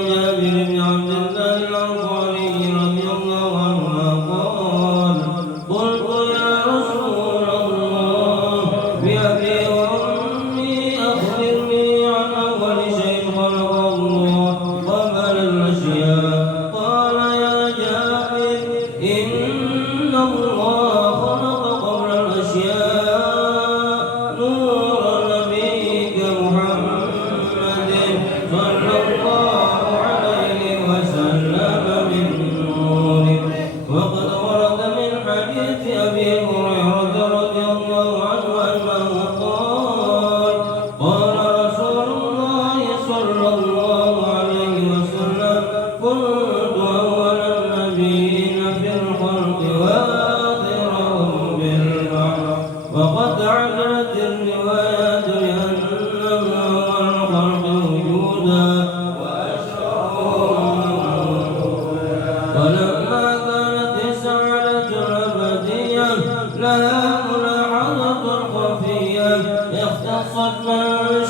جابر بن عبد الله الأنصاري رضي الله عنهما قال: قلت يا رسول الله بأبي وأمي أخبرني عن أول شيء خلق الله قبل الأشياء. قال: يا جابر إن الله خلق قبل الأشياء نور نبيك محمد صلى الله عليه وسلم من نوره. وقد ورد من حديث أبي هريرة رضي الله عنه أنه قال: قال رسول الله صلى الله عليه وسلم: كنت أول النبيين في الخلق وآخرهم بالبعث. وقد تعددت الروايات لأن أول الخلق وجودا ولما كانت السعادة الأبدية لها ملاحظة خفية اختصت من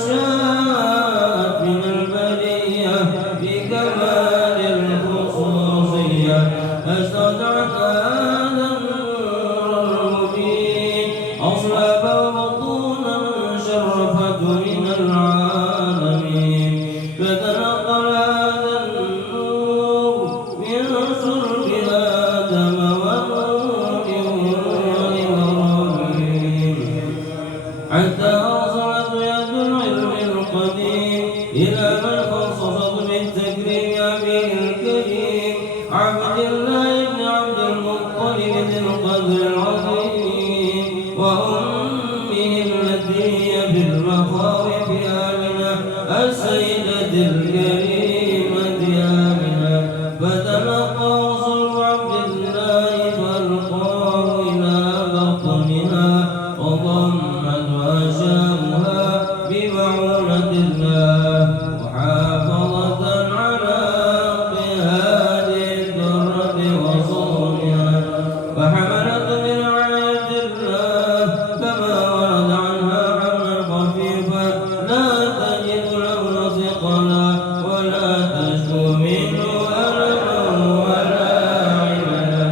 شاءت من البرية بكمال الخصوصية فاستودعت هذا النور المبين أصلابا وبطونا شرفته من العالمين. فتنقل هذا النور من صلب آدم ونور إبراهيم حتى أوصلت يد العلم القديم إلى من خصصت بالتكريم أبيه الكريم عبد الله بن عبد المطلب ذي القدر العظيم وأمه التي هي في المخاوف آمنة السيدة الكريمة آمنة. فتلقى صلب عبد الله فألقاه إلى بطنها وضمتها شامها بمعونة الله محافظة على قياد الدرة وصونها. فحملت برعاية الله كما ورد عنها حملا خفيفا لا تجد له ثقلا ولا تشكو منه ألما ولا عملا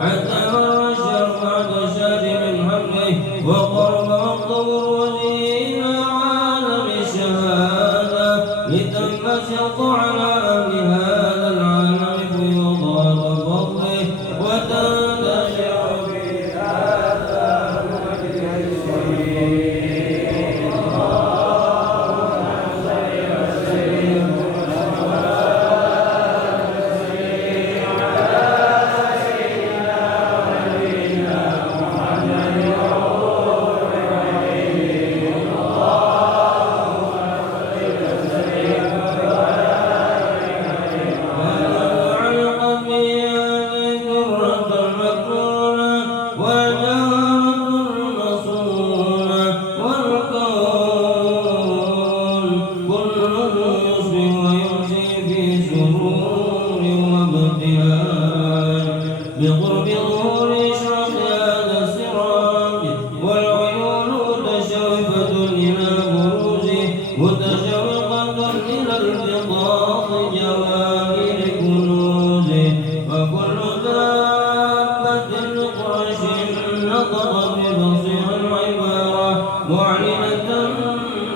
حتى مر الشهر بعد شهر من حمله وقرب وقت بروزه إلى عالم الشهادة لتنبسط على أهل هذا العالم فيضاء فضله وتنتشر في هذا المجد الشريف. بقرب ظهور إشراق هذا السراج والعيون متشوفة إلى بروزه متشوقة إلى التقاط جواهر كنوزه. وكل دابة قرش نطقت بفصيح العبارة معلنة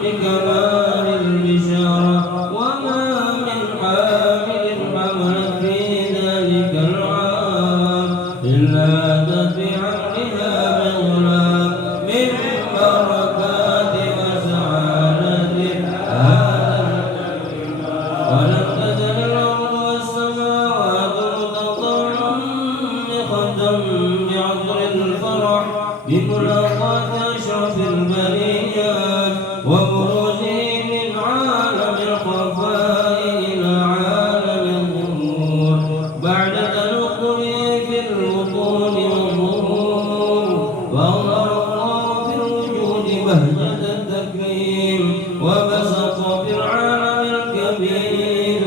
بكمال البشارة. وما من حامل حملت في ذلك العام إلا أتت بحملها بغلام من بركات وسعادة هذا ولم تزل الأرض والسماوات متطرقة بعطر الفرح بملاقاة أشرف البريات وبروزه من عالم الخفاء إلى عالم الظهور بعد تنقله في البطون والظهور. وأظهر الله في الوجود بهجة التكريم وبسط في العالم الكبير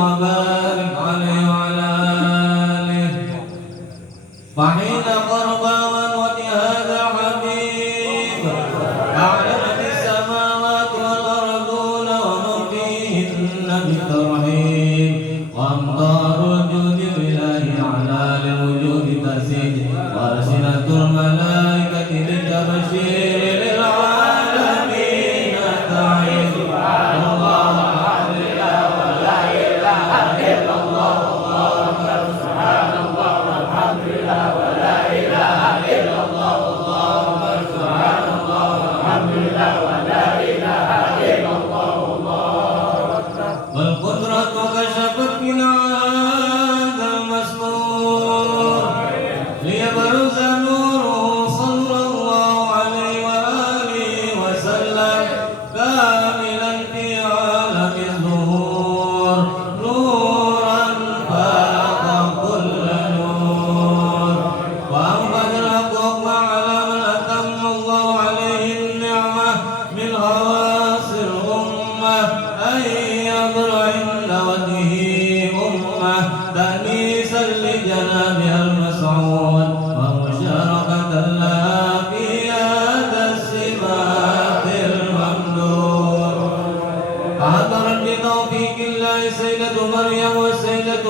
وبارك عليه وعلى آله. فحين قرب من هذا الحبيب أعلنت السماوات والأرضون ومن فيهن بالترحيب وأمطار الجود بالله على للوجود تزيد وألسنة الملائكة للتبشير للعالمين تعيد الله الحمد لله ولا إله إلا الله الله أكبر سبحان الله والحمد لله ولا إله إلا الله الله أكبر سبحان الله والحمد لله ولا إله إلا الله الله أكبر. والقدرة كشفت من هذا المسنور ليبرز نوره صلى الله عليه وآله وسلم كاملا في عالم الظهور نورا فاق كل نور. وأنبت الحقوق على من أتم الله عليه النعمة من خواص الأمة أن يضر عند وجهه أمة تأنيسا لجنابها المسعود ومشاركة لها في هذا السمات الممدود. فحضرت بتوفيق الله سيدة مريم وسيدة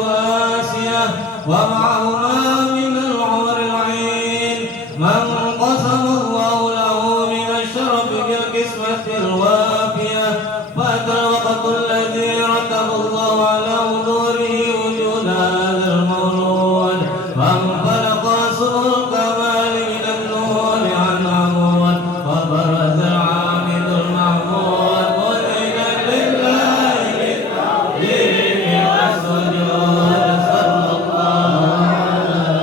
آسيا ومعهما من الحور العين من قسم الله له من الشرف بالقسمة الوافية. فأتى الوقت الذي رتب الله على حضوره وجود هذا المولود فانفلق سبل الكمال من النور عن عمود وبرز العابد المحمود مذعنا لله للتعظيم والسجود صلى الله على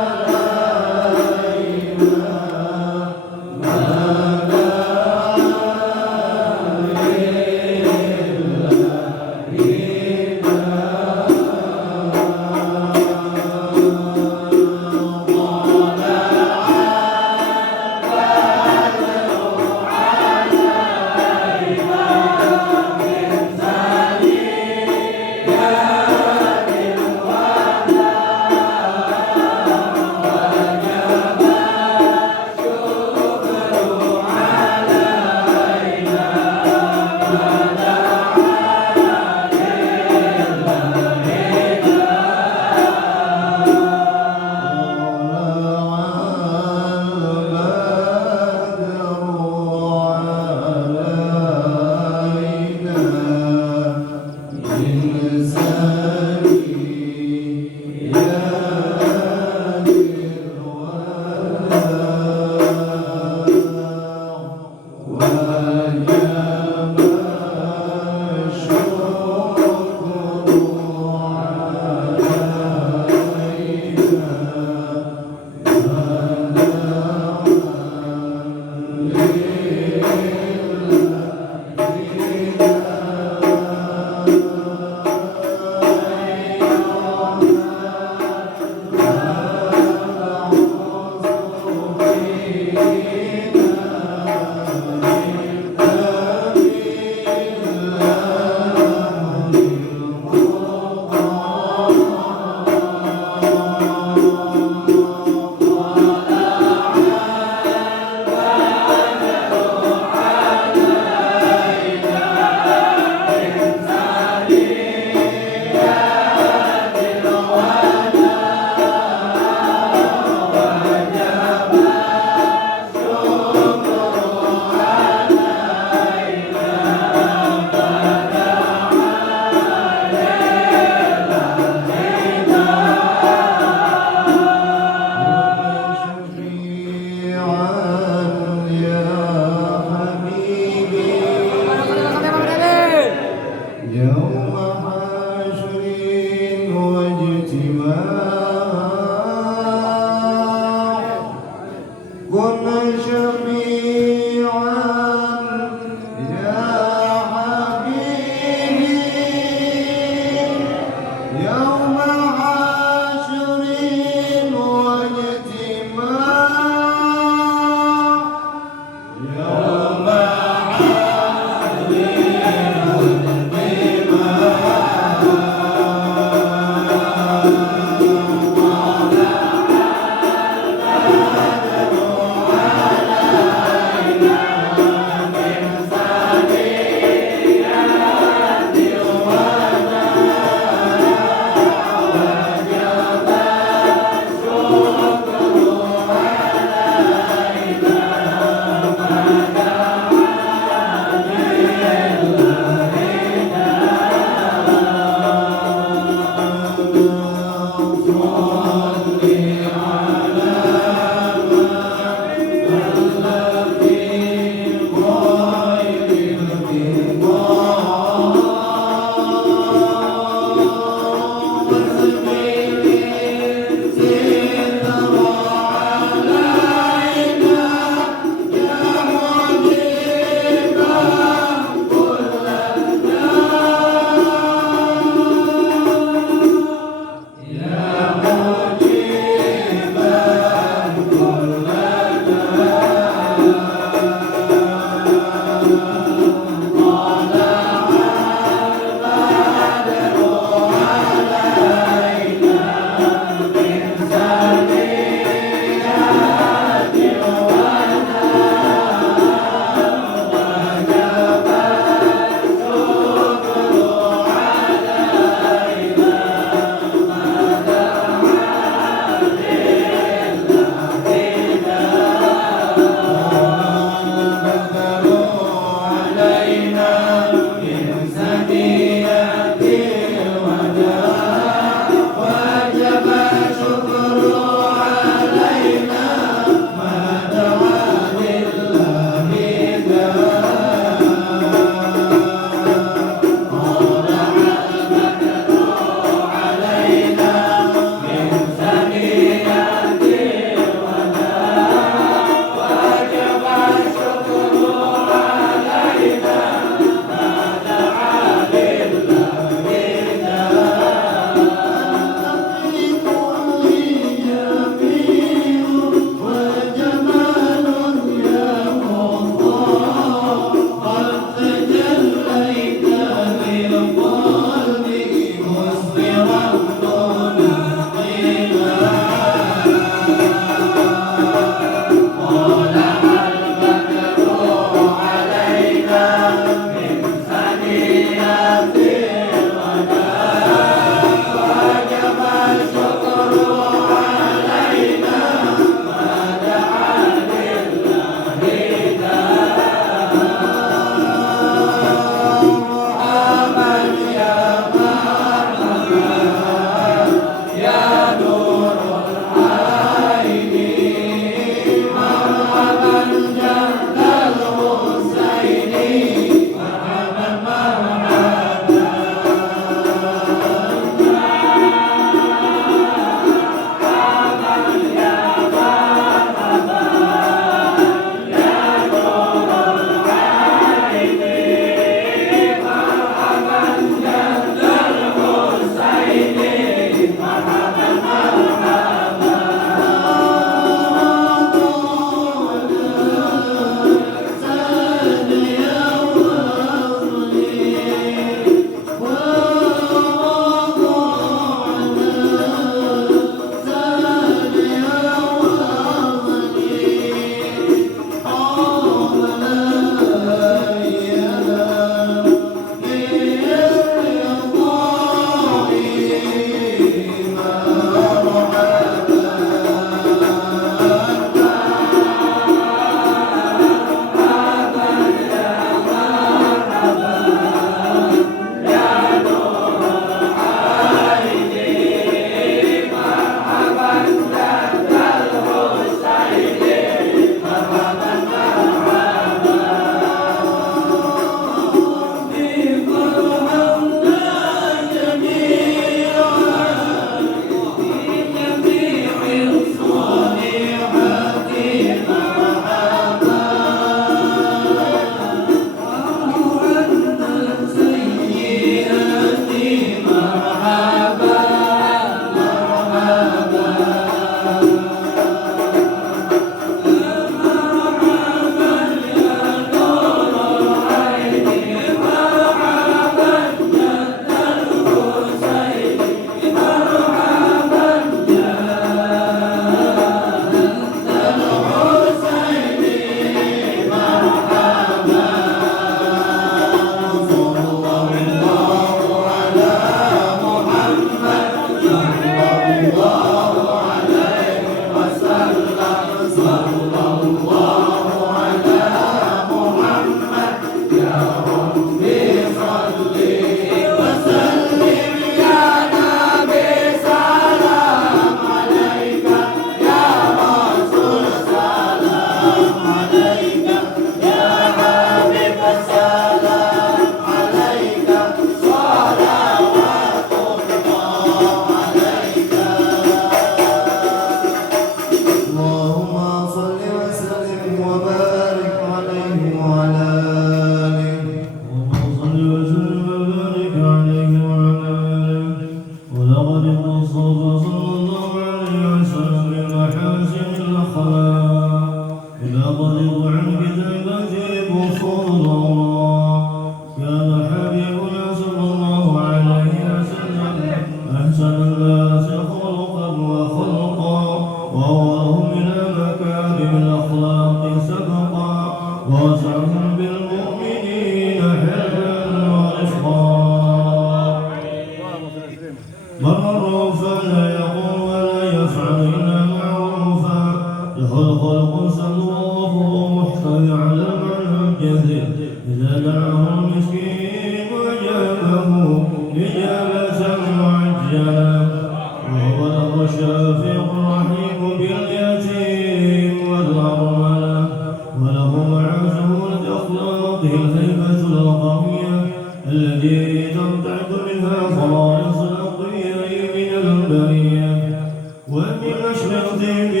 ومن أشرطه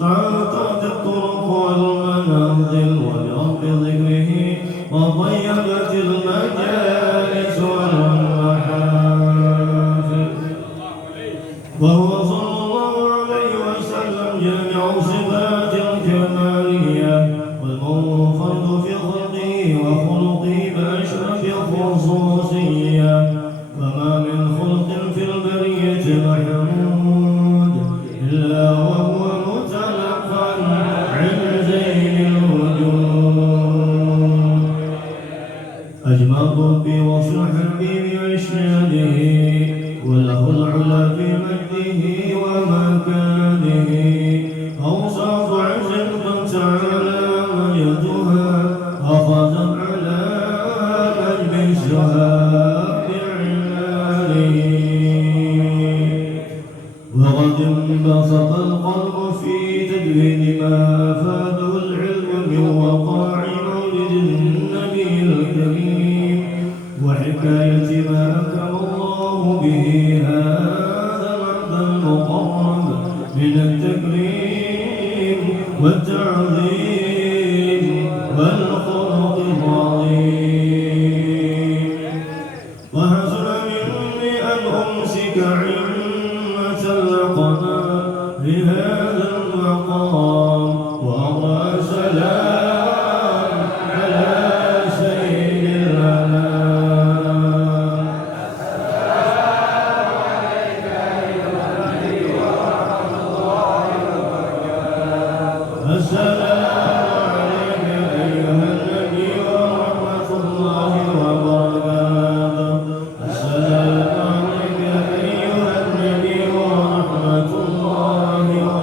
تعطت الطرق والمنازل ولرب ذكره وطيبت المجالس والمحافل وهو صلى الله عليه وسلم جامع صفات الكمالية والمنفرد في خلقه وخلقه بأشرف الخصوصية فما من خلق في البرية محمود إلا وهو متلقى عن زين الوجود أجمل ربي وصل حبيبي وإشهاده وله العلا في مجده ومكانه أوصاف عز تعالى ويدها أخذت على مجد الشهاب بعنانه وقد انبسط القلب في تدوين ما أفاده العلم من وقاع مولد النبي الكريم وحكاية ما أكرم الله به هذا العبد المقرب من التكريم والتعظيم والخلق العظيم وحسن مني أن أمسك عمة اللقمات لهذا المقام وأضع سلام على سيد الأنام السلام عليك أيها النبي ورحمة الله وبركاته السلام عليك أيها النبي ورحمة الله وبركاته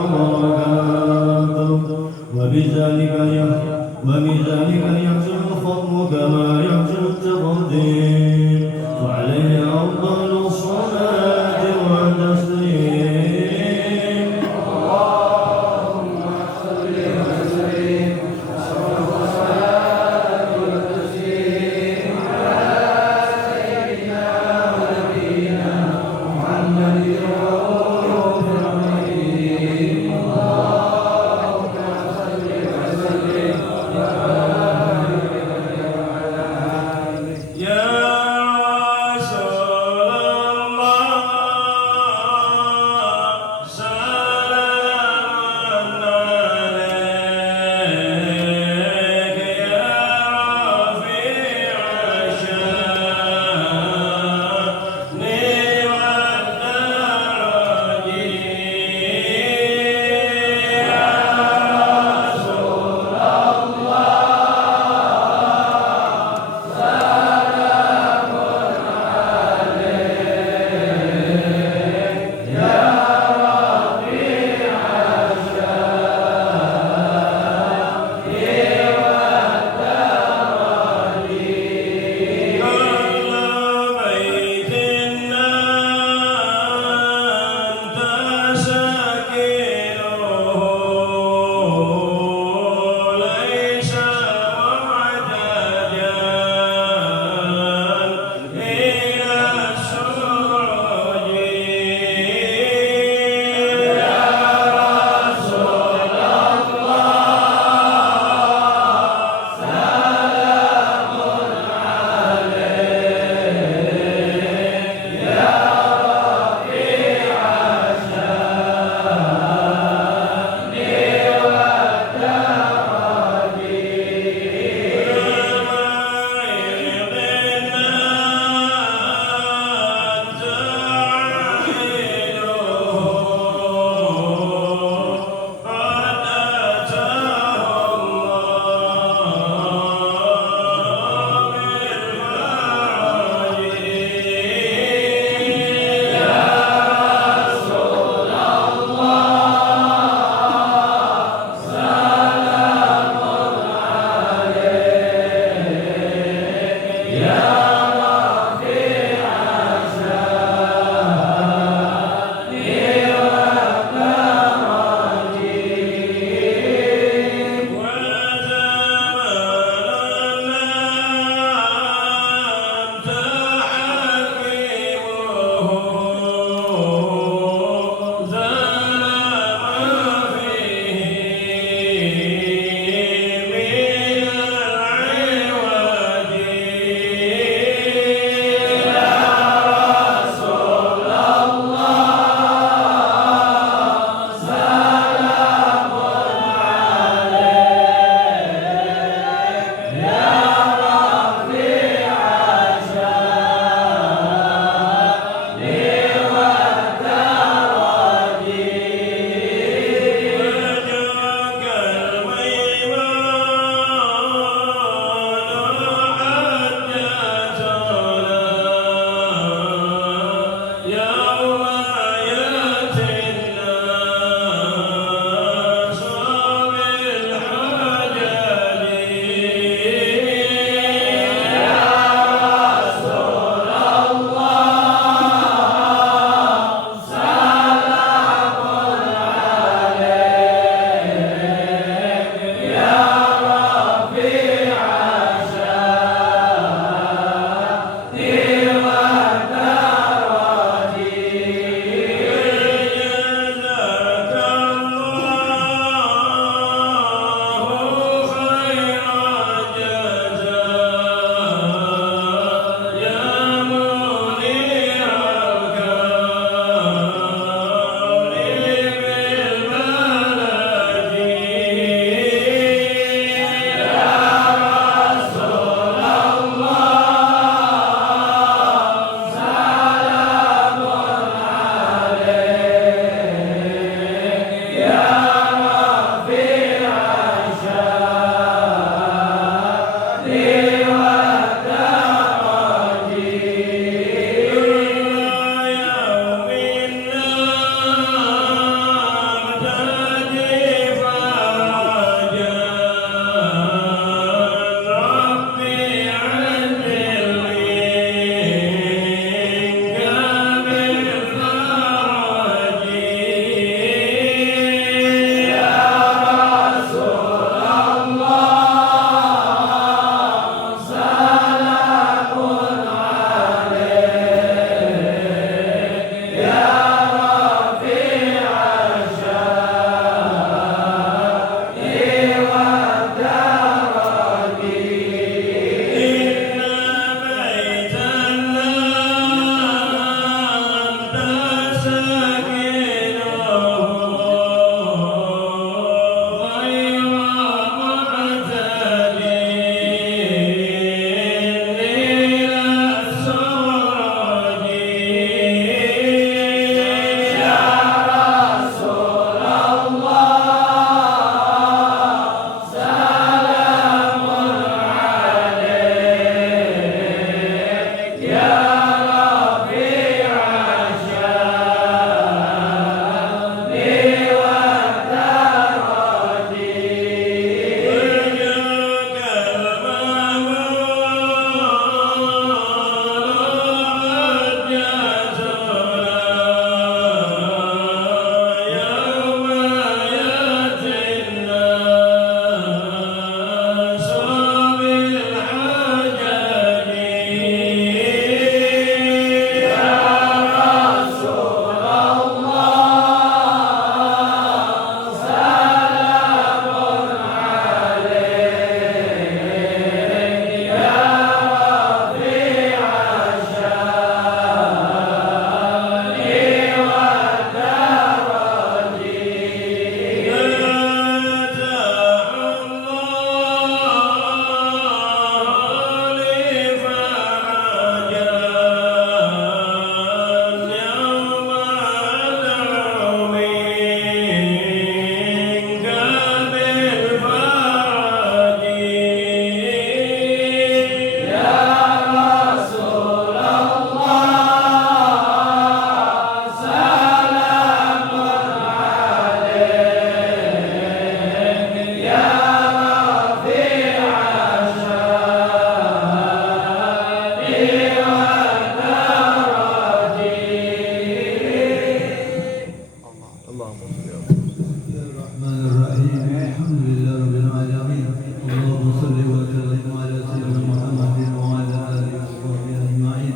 الرحمن الرحيم الحمد لله رب العالمين اللهم صل وسلم على سيدنا محمد وعلى اله وصحبه اجمعين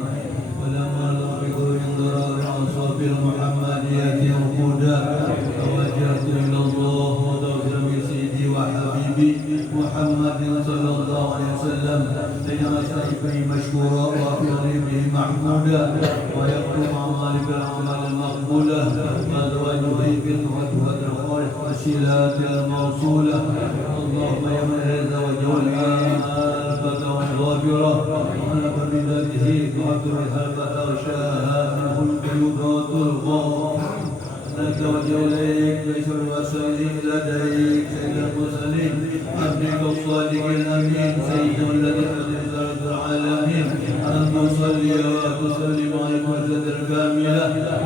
ولما لقيت عند اصحاب المحمديه عقودا توجهت الى الله وتوجه بسيدي وحبيبي محمد صلى الله عليه وسلم لجمع سيفه مشكورا وفي غريبه محمودا ويكتب اعمالك الاعمال المقبوله وزواجه بالموجهه الخالص والشيلات الموصوله اللهم يا من هذا وجه الآلفة والغابرة ونبى بذاته تعبر الهلبة وشاها منه البيوت والغار نتوجه إليك بشر وسائل لديك سيد المرسلين عبدك الصادق الأمين سيد الذي أجلس العالمين أن تصلي وتسلم على المعجزة الكاملة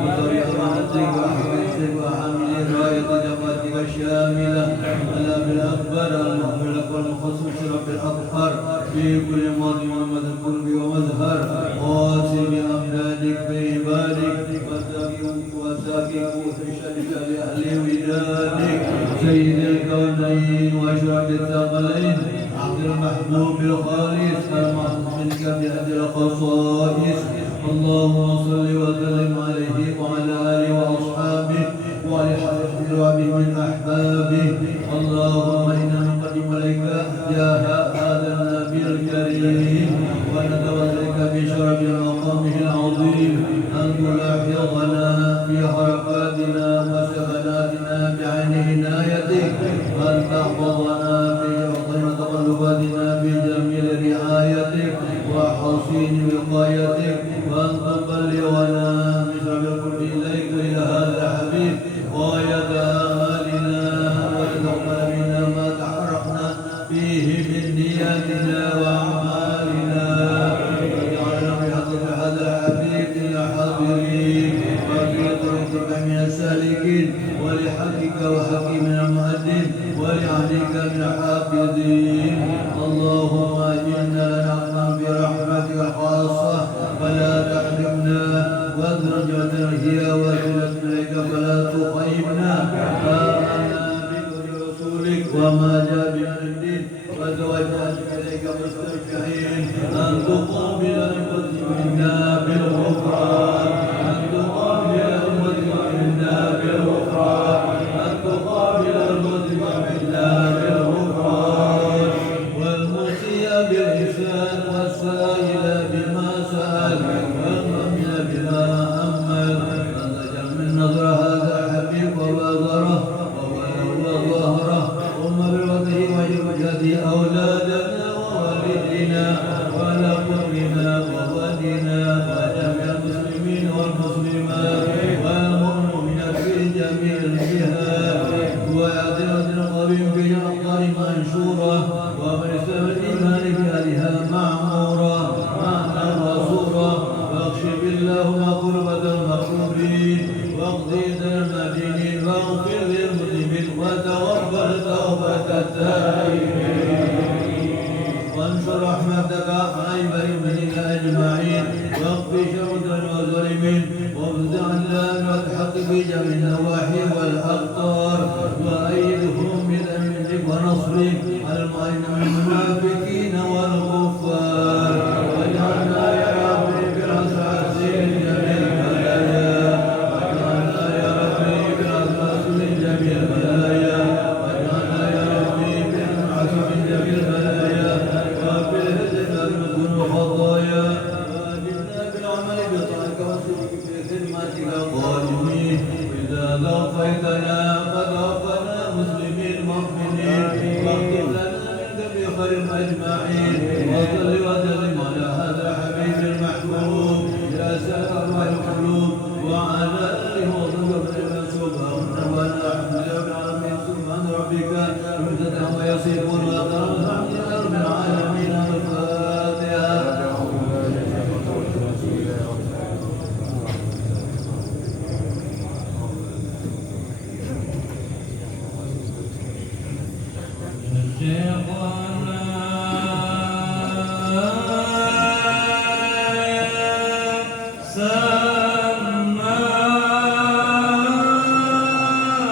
بطريقة رحمتك وحفظك وحامل راية جماعتك الشاملة على بالأكبر المغفر لك والمخصص رب الأطهر في كل ماضي ومذكور ومظهر قاسم أمدادك بعبادك وزاكك في شرك لأهل ودادك سيد الكونين وأشرف الثقلين عبد المحبوب الخالص المحبوب منك بهذه الخصائص اللهم صل وسلم عليه وعلى آله وأصحابه وعلى حبيبه من أحبابه اللهم إنا نقدم إليك جاه هذا النبي الكريم ونتوسلك بشرف مقامه العظيم أن تلاحظنا في حركاتنا وسكناتنا بعين عنايتك وأن تحفظنا في عظيم تقلباتنا بجميل رعايتك وحصين وقايتك وأن تبلغنا بشرف القرب إليك إلى هذا الحبيب غاية آمالنا وتقبل منا ما تحرقنا فيه من نياتنا وأعمالنا واجعلنا بحضرة هذا الحبيب إلى حاضرين وفي طريقك من السالكين ولحقك وحكيمنا المؤدين ولعهدك من الحافظين اللهم أجلنا لنا برحمتك الخاصة فلا تحرمنا واذرجنا هي وجلت إليك فلا تخيبنا آمنا بك رسولك وما جاء من الدين وتوجهت إليك مستشفعين أن تقابل المسلم منا بالغفران أن تقابل المسلم منا بالغفران أن تقابل المسلم منا بالغفران والمسيء بالإحسان والسائل بما سأل والمؤمن بما أمل أن تجعل من نظر هذا الحبيب وبذره وظهره ثم بالوجه وجهته أولادنا ووالدنا ولقرنا وولدنا وجميع المسلمين والمسلمات والمؤمنين في جميع الجهات وأعطنا القويم في أقطار منشورة ومن اسلم الإيمان بأهلها معمورة معنى رسورة واكشف اللهم قربة المقلوبين واقضي المدينين واغفر للمذنبين وتوفر توبة التائبين وانشر رحمتك على المؤمنين أجمعين واقضي شر الظالمين وابدع اللام والحق في جميع النواحي والأقطار وأيدهم بأمنك ونصرك على المعين من المنافقين والكفار واجعلنا يا ربي برحمتك جميع البلايا واجعلنا يا ربي برحمتك جميع البلايا واجعلنا يا ربي برحمتك جميع البلايا وبالهدى نكون خطايا واجبنا بالعمل بطاعتك وسلوك في خدمتك قائمين إذا توفيتنا فتوفنا مسلمين مؤمنين واغفر لنا منك بخير أجمعين وصل وسلم على هذا الحبيب المحبوب يا سائر أرواح القلوب وعلى آله وصحبه سبحان ونحمد رب العالمين سبحان ربك رب عما يصفون وسلام الحمد لله رب العالمين الفاتحة سماه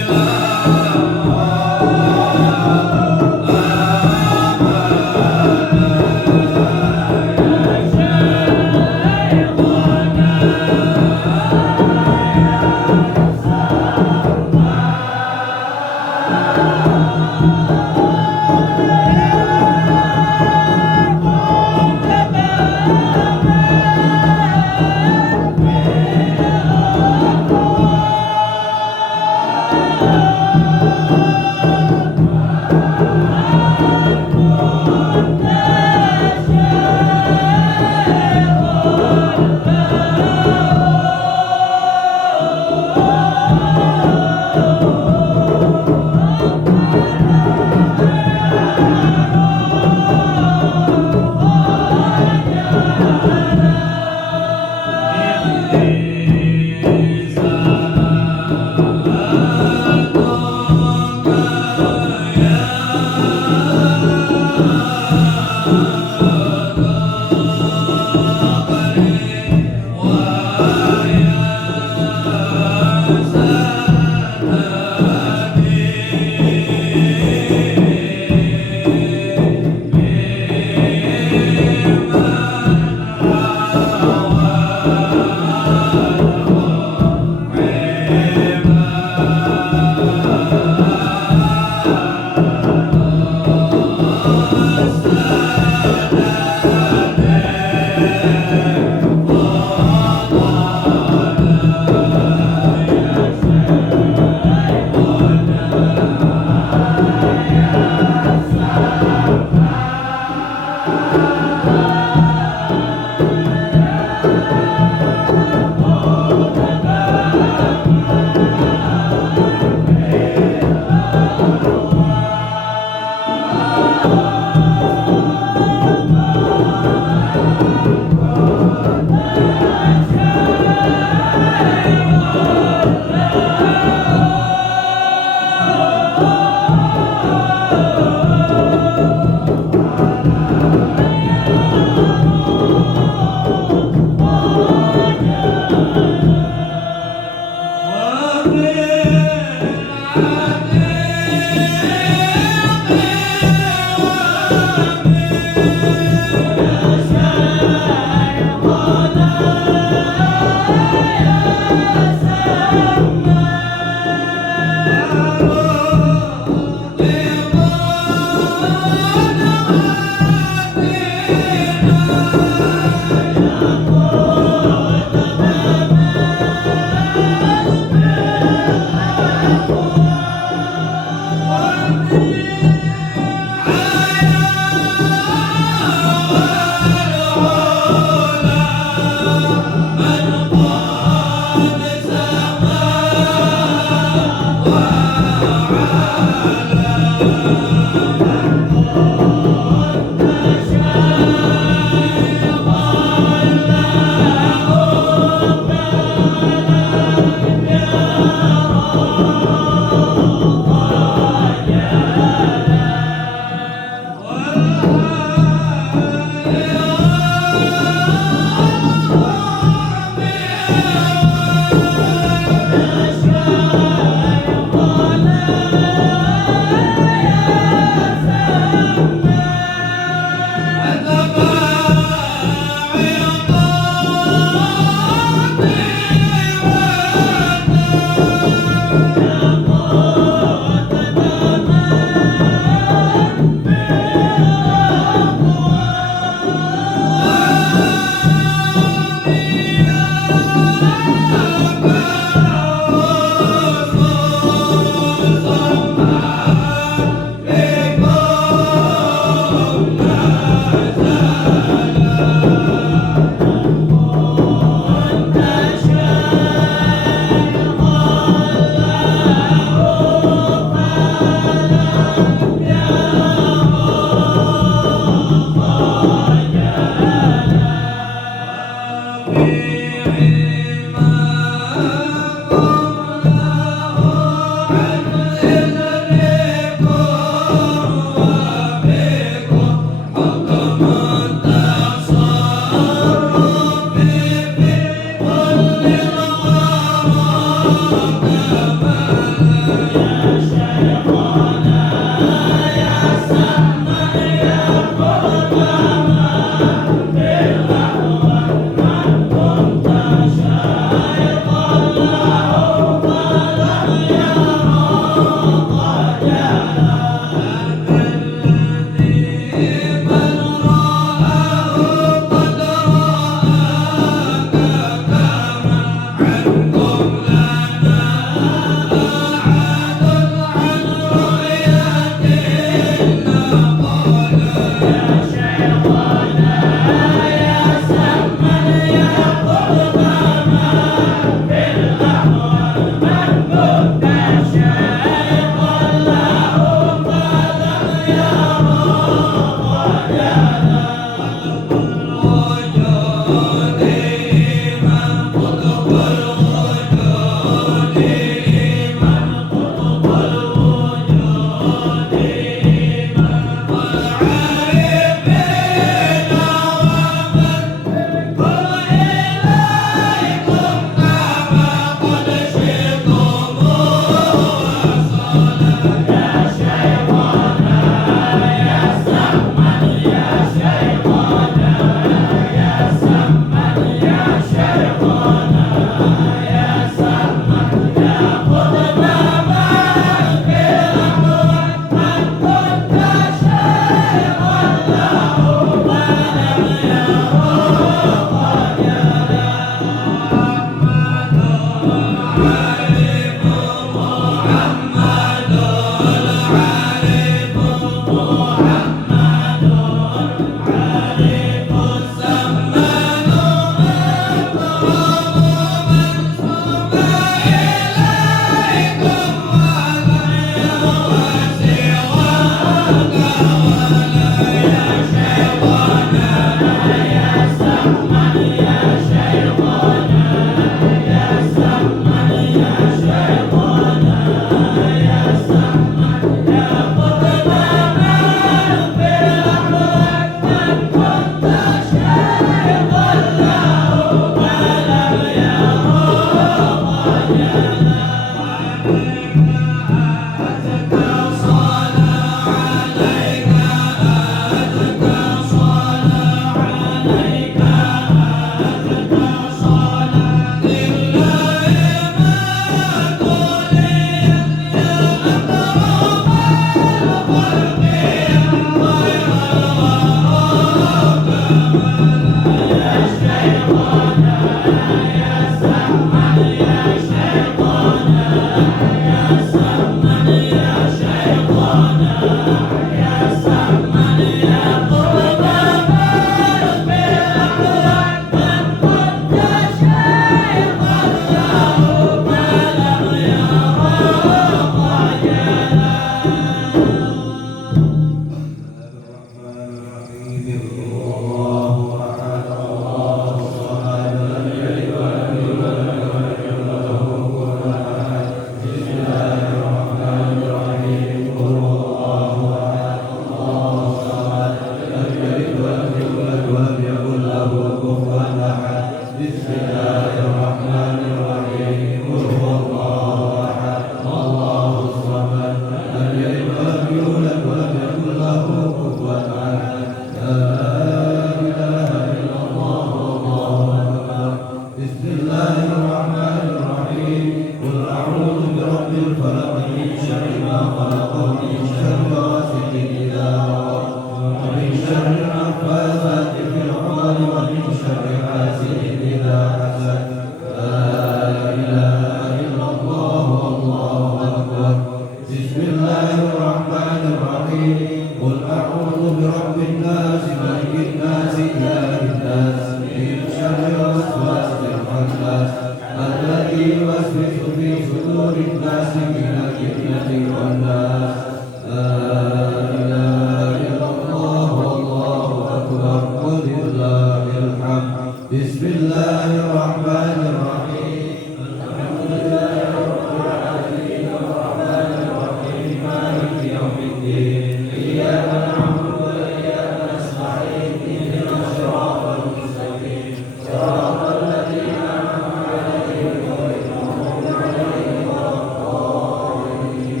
بسم الله الرحمن الرحيم الحمد لله رب العالمين الرحمن الرحيم مالك يوم الدين إياك نعبد وإياك نستعين اهدنا الصراط المستقيم صراط الذين أنعمت عليهم غير المغضوب عليهم ولا الضالين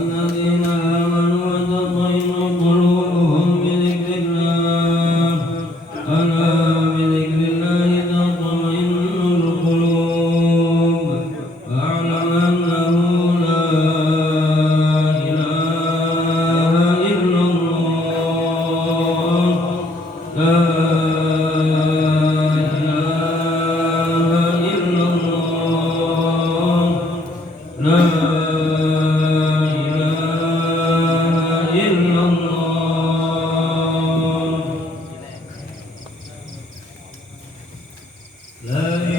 الذين آمنوا وتطمئن قلوبهم بذكر الله ألا بذكر الله تطمئن القلوب فاعلم أنه لا إله إلا الله لا إله إلا الله لا إله إلا الله لا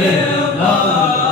illallah